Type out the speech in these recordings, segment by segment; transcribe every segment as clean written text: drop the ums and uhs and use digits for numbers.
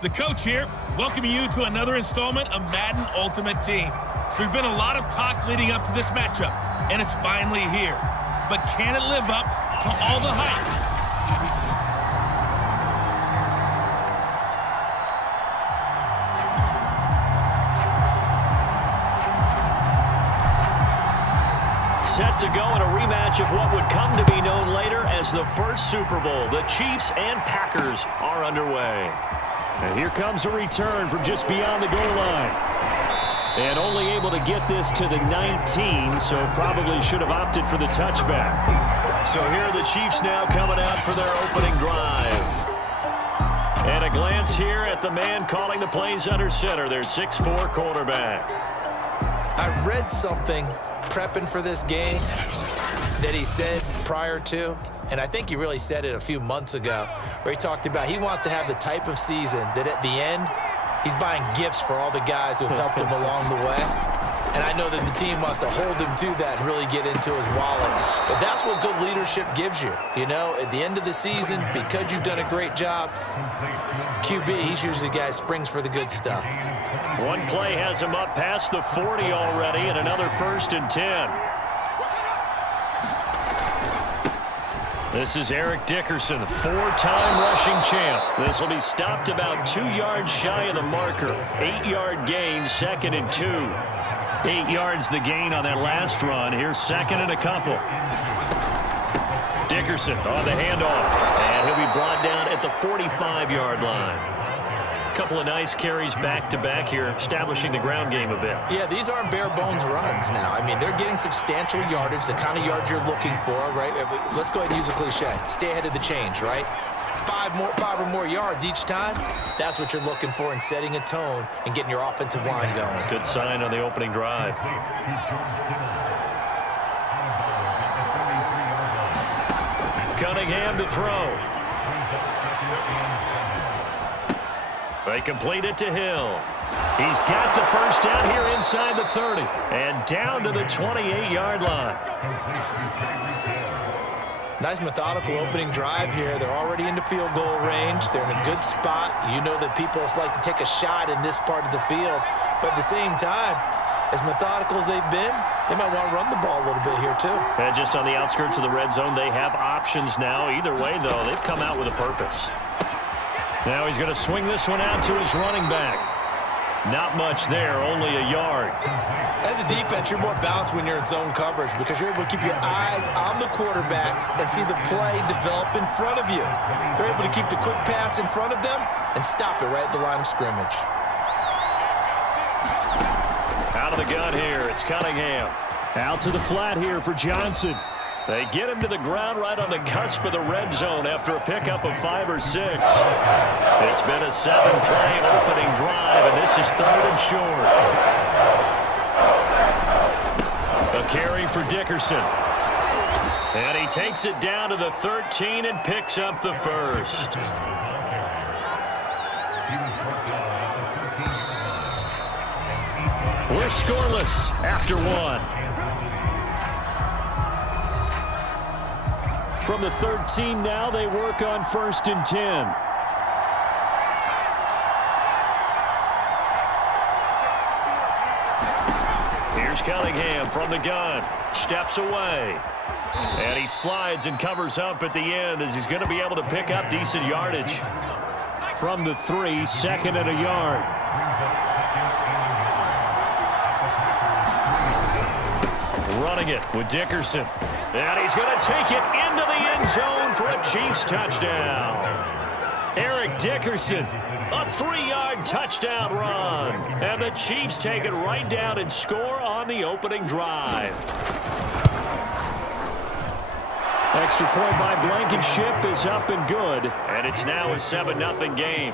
The coach here, welcoming you to another installment of Madden Ultimate Team. There's been a lot of talk leading up to this matchup, and it's finally here. But can it live up to all the hype? Set to go in a rematch of what would come to be known later as the first Super Bowl. The Chiefs and Packers are underway. And here comes a return from just beyond the goal line. And only able to get this to the 19, so probably should have opted for the touchback. So here are the Chiefs now coming out for their opening drive. And a glance here at the man calling the plays under center, their 6'4" quarterback. I read something prepping for this game that he said prior to, and I think he really said it a few months ago, where he talked about he wants to have the type of season that at the end, he's buying gifts for all the guys who helped him along the way. And I know that the team wants to hold him to that and really get into his wallet. But that's what good leadership gives you. You know, at the end of the season, because you've done a great job, QB, he's usually the guy who springs for the good stuff. One play has him up past the 40 already, and another 1st and 10. This is Eric Dickerson, 4-time rushing champ. This will be stopped about 2 yards shy of the marker. 8-yard gain, 2nd and 2. 8 yards the gain on that last run. Here's 2nd and a couple. Dickerson on the handoff. And he'll be brought down at the 45-yard line. Couple of nice carries back-to-back here, establishing the ground game a bit. Yeah, these aren't bare-bones runs now. I mean, they're getting substantial yardage, the kind of yards you're looking for, right? Let's go ahead and use a cliche. Stay ahead of the change, right? Five or more yards each time, that's what you're looking for in setting a tone and getting your offensive line going. Good sign on the opening drive. Cunningham to throw. They complete it to Hill. He's got the first down here inside the 30 and down to the 28-yard line. Nice methodical opening drive here. They're already into field goal range. They're in a good spot. You know that people like to take a shot in this part of the field. But at the same time, as methodical as they've been, they might want to run the ball a little bit here too. And just on the outskirts of the red zone, they have options now. Either way, though, they've come out with a purpose. Now he's going to swing this one out to his running back. Not much there, only a yard. As a defense, you're more balanced when you're in zone coverage because you're able to keep your eyes on the quarterback and see the play develop in front of you. You're able to keep the quick pass in front of them and stop it right at the line of scrimmage. Out of the gun here, it's Cunningham. Out to the flat here for Johnson. They get him to the ground right on the cusp of the red zone after a pickup of 5 or 6. It's been a 7-play opening drive, and this is 3rd and short. A carry for Dickerson. And he takes it down to the 13 and picks up the first. We're scoreless after 1. From the 13 now, they work on 1st and 10. Here's Cunningham from the gun. Steps away. And he slides and covers up at the end as he's going to be able to pick up decent yardage. From the 3, 2nd and a yard. Running it with Dickerson. And he's going to take it into the end zone for a Chiefs touchdown. Eric Dickerson, a 3-yard touchdown run. And the Chiefs take it right down and score on the opening drive. Extra point by Blankenship is up and good. And it's now a 7-0 game.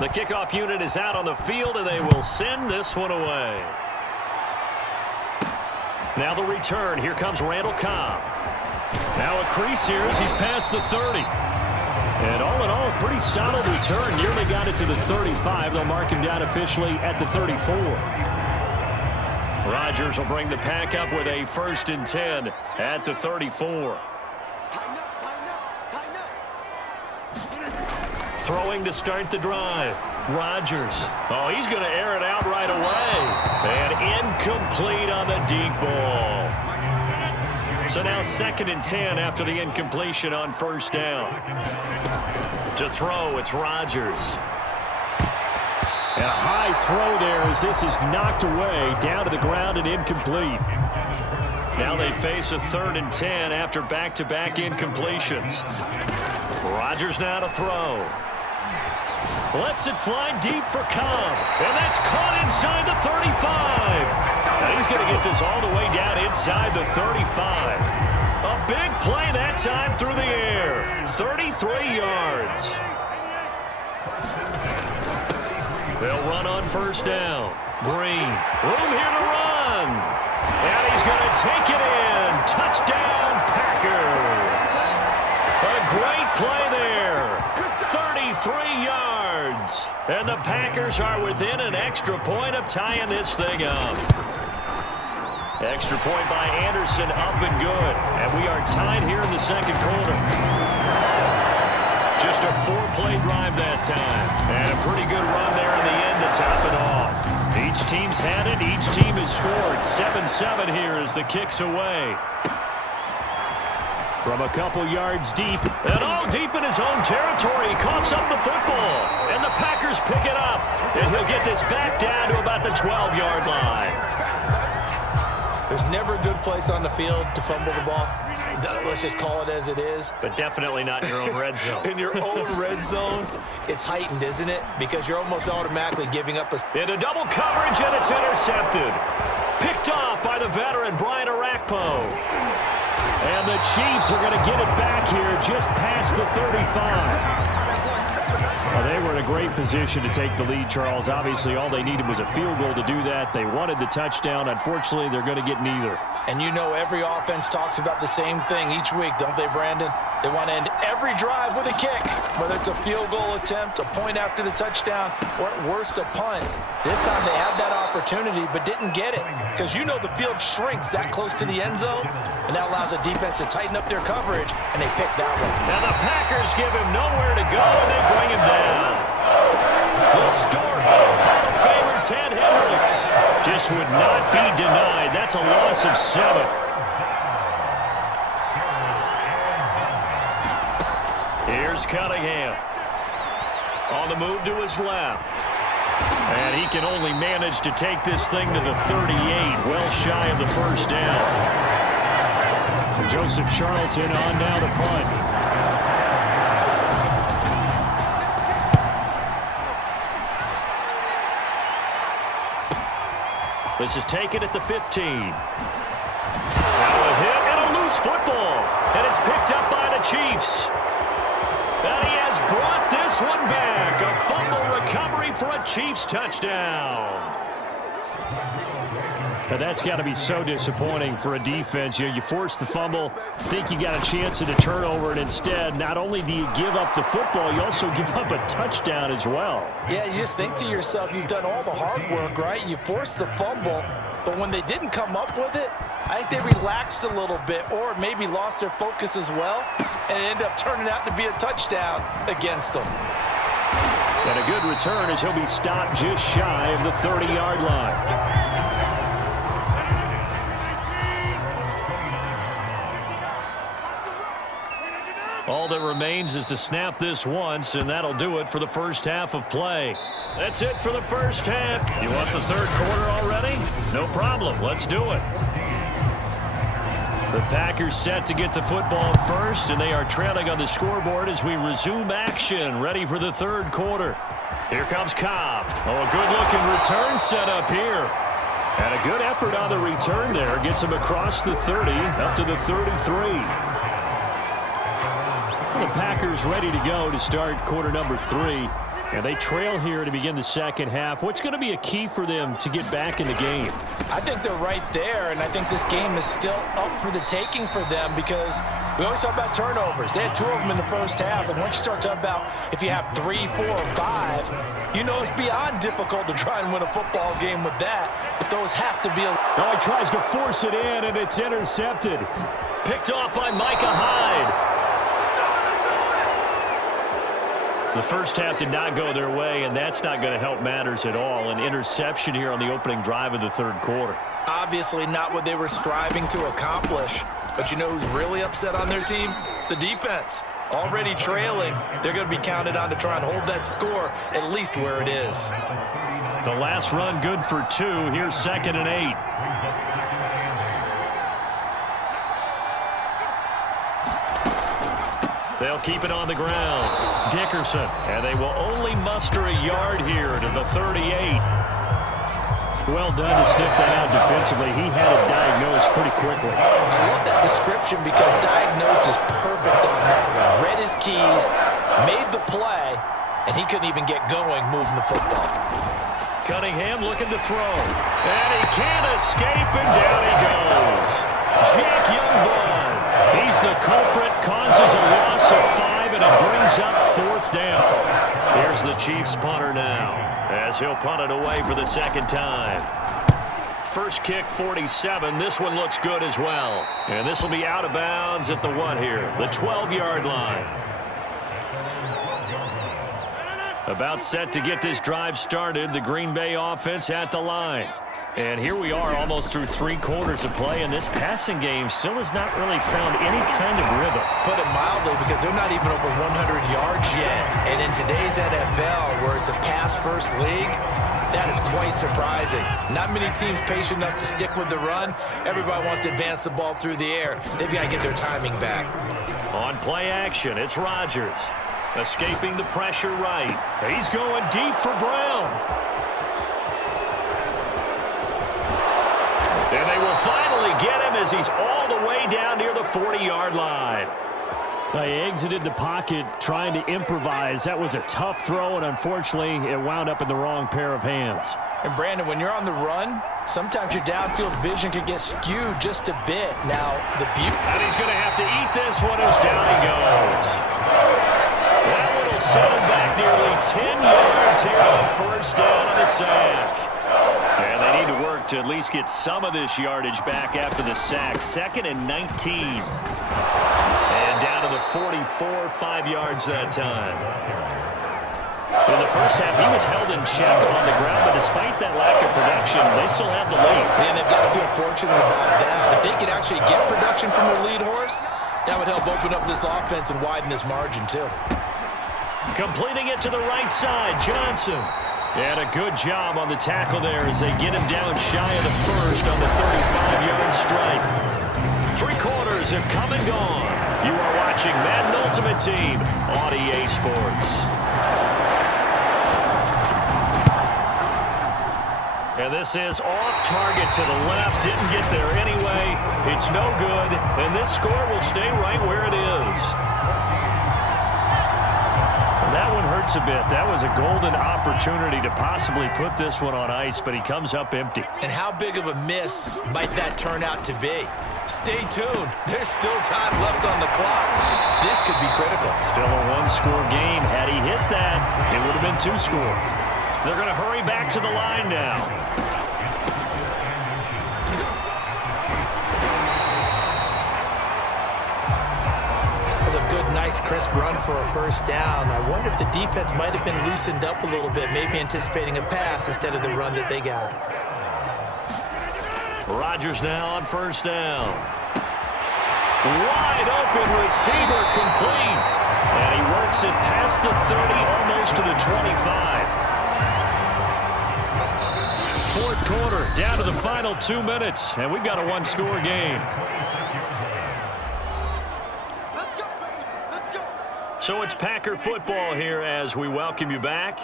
The kickoff unit is out on the field, and they will send this one away. Now the return. Here comes Randall Cobb. Now a crease here as he's past the 30. And all in all, a pretty solid return. Nearly got it to the 35. They'll mark him down officially at the 34. Rodgers will bring the pack up with a 1st and 10 at the 34. Throwing to start the drive. Rodgers. Oh, he's going to air it out right away. And incomplete on the deep ball. So now 2nd and 10 after the incompletion on first down. To throw, it's Rodgers. And a high throw there as this is knocked away down to the ground and incomplete. Now they face a 3rd and 10 after back-to-back incompletions. Rodgers now to throw. Lets it fly deep for Cobb. And that's caught inside the 35. Now he's going to get this all the way down inside the 35. A big play that time through the air. 33 yards. They'll run on first down. Green. Room here to run. And he's going to take it in. Touchdown, Packers. A great play there. 33 yards. And the Packers are within an extra point of tying this thing up. Extra point by Anderson, up and good. And we are tied here in the second quarter. Just a 4-play drive that time. And a pretty good run there in the end to top it off. Each team's had it. Each team has scored. 7-7 here as the kick's away. From a couple yards deep. And all deep in his own territory. He coughs up the football. And the Packers pick it up. And he'll get this back down to about the 12-yard line. There's never a good place on the field to fumble the ball. Let's just call it as it is. But definitely not in your own red zone. In your own red zone, it's heightened, isn't it? Because you're almost automatically giving up a... Into double coverage, and it's intercepted. Picked off by the veteran, Brian Arakpo. And the Chiefs are going to get it back here just past the 35. Well, they were in a great position to take the lead, Charles. Obviously, all they needed was a field goal to do that. They wanted the touchdown. Unfortunately, they're going to get neither. And you know every offense talks about the same thing each week, don't they, Brandon? They want to end every drive with a kick, whether it's a field goal attempt, a point after the touchdown, or at worst, a punt. This time they had that opportunity but didn't get it because you know the field shrinks that close to the end zone, and that allows the defense to tighten up their coverage, and they pick that one. Now the Packers give him nowhere to go, and they bring him down. The Stork, Hall of Famer Ted Hendricks, just would not be denied. That's a loss of 7. Here's Cunningham. On the move to his left. And he can only manage to take this thing to the 38, well shy of the first down. Joseph Charlton on now to punt. This is taken at the 15. Now a hit and a loose football. And it's picked up by the Chiefs. And he has brought this one back. A fumble recovery for a Chiefs touchdown. Now that's got to be so disappointing for a defense. You force the fumble, think you got a chance at a turnover, and instead, not only do you give up the football, you also give up a touchdown as well. Yeah, you just think to yourself, you've done all the hard work, right? You forced the fumble, but when they didn't come up with it, I think they relaxed a little bit or maybe lost their focus as well, and it ended up turning out to be a touchdown against them. And a good return as he'll be stopped just shy of the 30-yard line. All that remains is to snap this once, and that'll do it for the first half of play. That's it for the first half. You want the third quarter already? No problem. Let's do it. The Packers set to get the football first, and they are trailing on the scoreboard as we resume action, ready for the third quarter. Here comes Cobb. Oh, a good-looking return set up here. And a good effort on the return there. Gets him across the 30, up to the 33. The Packers ready to go to start quarter number 3. And they trail here to begin the second half. What's going to be a key for them to get back in the game? I think they're right there, and I think this game is still up for the taking for them because we always talk about turnovers. They had 2 of them in the first half, and once you start talking about if you have 3, 4, or 5, you know it's beyond difficult to try and win a football game with that. But those have to be a... Oh, he tries to force it in, and it's intercepted. Picked off by Micah Hyde. The first half did not go their way, and that's not going to help matters at all. An interception here on the opening drive of the third quarter. Obviously not what they were striving to accomplish. But you know who's really upset on their team? The defense. Already trailing. They're going to be counted on to try and hold that score at least where it is. The last run good for 2. Here's 2nd and 8. They'll keep it on the ground. Dickerson, and they will only muster a yard here to the 38. Well done to sniff that out defensively. He had it diagnosed pretty quickly. I love that description because diagnosed is perfect on that one. Read his keys, made the play, and he couldn't even get going moving the football. Cunningham looking to throw. And he can't escape, and down he goes. Jack Youngblood. He's the culprit, causes a loss of 5, and it brings up 4th down. Here's the Chiefs punter now, as he'll punt it away for the second time. First kick, 47. This one looks good as well. And this will be out of bounds at the what here? The 12-yard line. About set to get this drive started. The Green Bay offense at the line. And here we are almost through 3 quarters of play, and this passing game still has not really found any kind of rhythm. Put it mildly, because they're not even over 100 yards yet. And in today's NFL, where it's a pass-first league, that is quite surprising. Not many teams patient enough to stick with the run. Everybody wants to advance the ball through the air. They've got to get their timing back. On play action, it's Rodgers. Escaping the pressure right. He's going deep for Brown. And they will finally get him as he's all the way down near the 40-yard line. They exited the pocket trying to improvise. That was a tough throw, and unfortunately, it wound up in the wrong pair of hands. And Brandon, when you're on the run, sometimes your downfield vision can get skewed just a bit. Now, the beauty... And he's going to have to eat this one as down he goes. That one will settle back nearly 10 yards here on 1st down on the sack. And they need to work to at least get some of this yardage back after the sack. 2nd and 19. And down to the 44, 5 yards that time. In the first half, he was held in check on the ground, but despite that lack of production, they still have the lead. And they've got to feel fortunate about that. If they could actually get production from their lead horse, that would help open up this offense and widen this margin, too. Completing it to the right side, Johnson. And a good job on the tackle there as they get him down shy of the first on the 35-yard strike. 3 quarters have come and gone. You are watching Madden Ultimate Team on EA Sports. And this is off target to the left. Didn't get there anyway. It's no good. And this score will stay right where it is. That one hurts a bit. That was a golden opportunity to possibly put this one on ice, but he comes up empty. And how big of a miss might that turn out to be? Stay tuned. There's still time left on the clock. This could be critical. Still a 1-score game. Had he hit that, it would have been 2 scores. They're going to hurry back to the line now. Nice crisp run for a 1st down. I wonder if the defense might have been loosened up a little bit, maybe anticipating a pass instead of the run that they got. Rodgers now on 1st down. Wide open receiver complete. And he works it past the 30, almost to the 25. 4th quarter, down to the final 2 minutes, and we've got a 1-score game. So it's Packer football here as we welcome you back.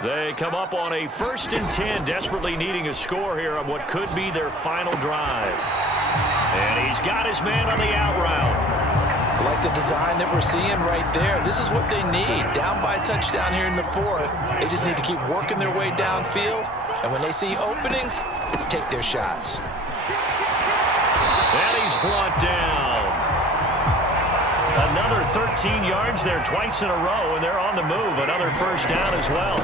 They come up on a 1st and 10, desperately needing a score here on what could be their final drive. And he's got his man on the out route. I like the design that we're seeing right there. This is what they need. Down by a touchdown here in the 4th. They just need to keep working their way downfield. And when they see openings, take their shots. And he's brought down. Another 13 yards there twice in a row, and they're on the move. Another 1st down as well.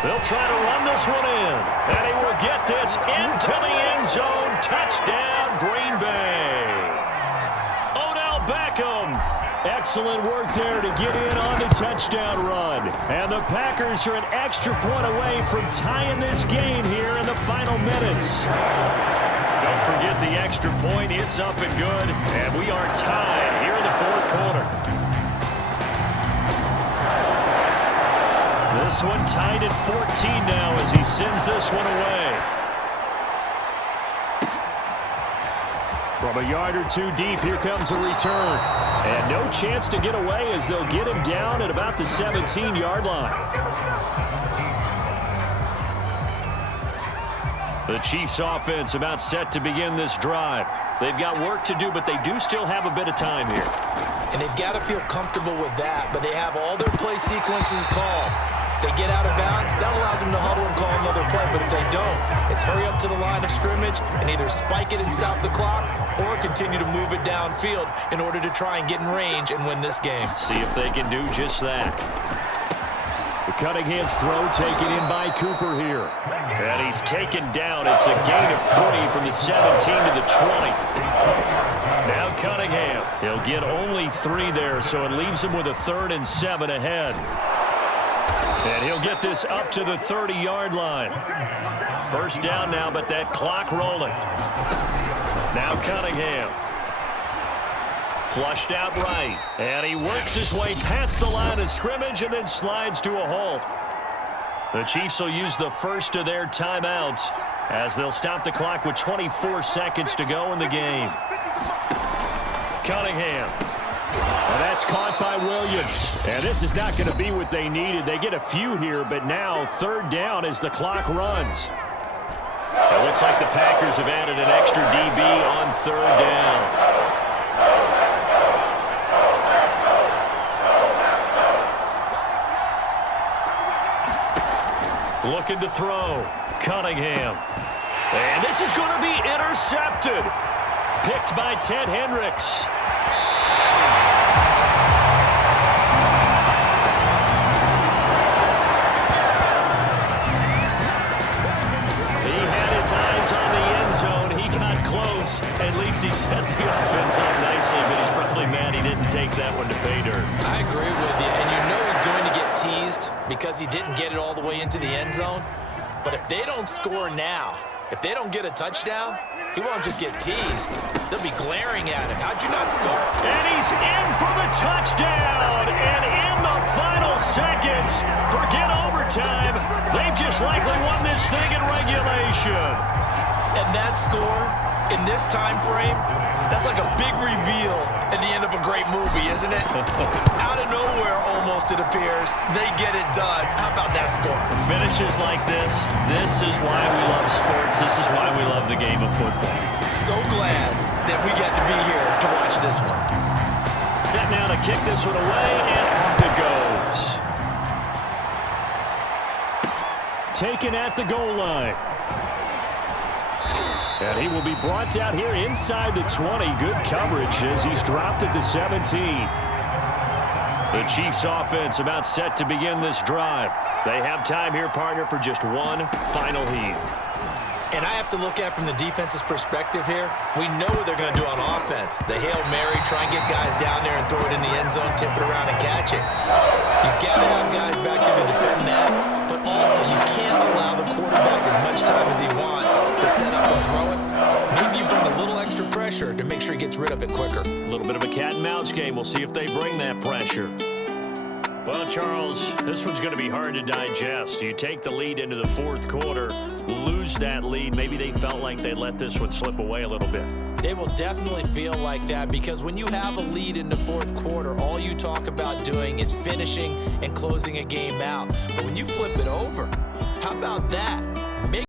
They'll try to run this one in, and he will get this into the end zone. Touchdown, Green Bay. Odell Beckham Excellent work there to get in on the touchdown run. And the Packers are an extra point away from tying this game here in the final minutes. Don't forget the extra point. It's up and good. And we are tied here in the fourth quarter. This one tied at 14 now as he sends this one away. From a yard or two deep, here comes a return. And no chance to get away as they'll get him down at about the 17-yard line. The Chiefs offense about set to begin this drive. They've got work to do, but they do still have a bit of time here. And they've got to feel comfortable with that, but they have all their play sequences called. If they get out of bounds, that allows them to huddle and call another play. But if they don't, it's hurry up to the line of scrimmage and either spike it and stop the clock or continue to move it downfield in order to try and get in range and win this game. See if they can do just that. The Cunningham's throw taken in by Cooper here. And he's taken down. It's a gain of 3 from the 17 to the 20. Now Cunningham. He'll get only 3 there, so it leaves him with a 3rd and 7 ahead. And he'll get this up to the 30-yard line. First down now, but that clock rolling. Now Cunningham. Flushed out right. And he works his way past the line of scrimmage and then slides to a halt. The Chiefs will use the first of their timeouts as they'll stop the clock with 24 seconds to go in the game. Cunningham. And that's caught by Williams. And this is not going to be what they needed. They get a few here, but now 3rd down as the clock runs. It looks like the Packers have added an extra DB on 3rd down. Looking to throw. Cunningham. And this is going to be intercepted. Picked by Ted Hendricks. He had his eyes on the end zone. He got close. At least he set the offense up nicely, but he's probably mad he didn't take that one to pay dirt. I agree with you, and you know he's going to get teased because he didn't get it all the way into the end zone. But if they don't score now, if they don't get a touchdown, he won't just get teased. They'll be glaring at him. How'd you not score? And he's in for the touchdown. And in the final seconds, forget overtime. They've just likely won this thing in regulation. And that score in this time frame, that's like a big reveal at the end of a great movie, isn't it? Out of nowhere, almost, it appears, they get it done. How about that score? Finishes like this is why we love sports. This is why we love the game of football. So glad that we got to be here to watch this one. Set now to kick this one away, and off it goes. Taken at the goal line. And he will be brought down here inside the 20. Good coverage as he's dropped at the 17. The Chiefs offense about set to begin this drive. They have time here, partner, for just one final heave. And I have to look at from the defense's perspective here. We know what they're going to do on offense. The Hail Mary, try and get guys down there and throw it in the end zone, tip it around and catch it. You've got to have guys back there to defend that, but also you can't allow the quarterback as much time as he wants to set up and throw it. Maybe you bring a little extra pressure to make sure he gets rid of it quicker. A little bit of a cat and mouse game. We'll see if they bring that pressure. Well, Charles, this one's going to be hard to digest. You take the lead into the fourth quarter, lose that lead. Maybe they felt like they let this one slip away a little bit. They will definitely feel like that because when you have a lead in the fourth quarter, all you talk about doing is finishing and closing a game out. But when you flip it over, how about that?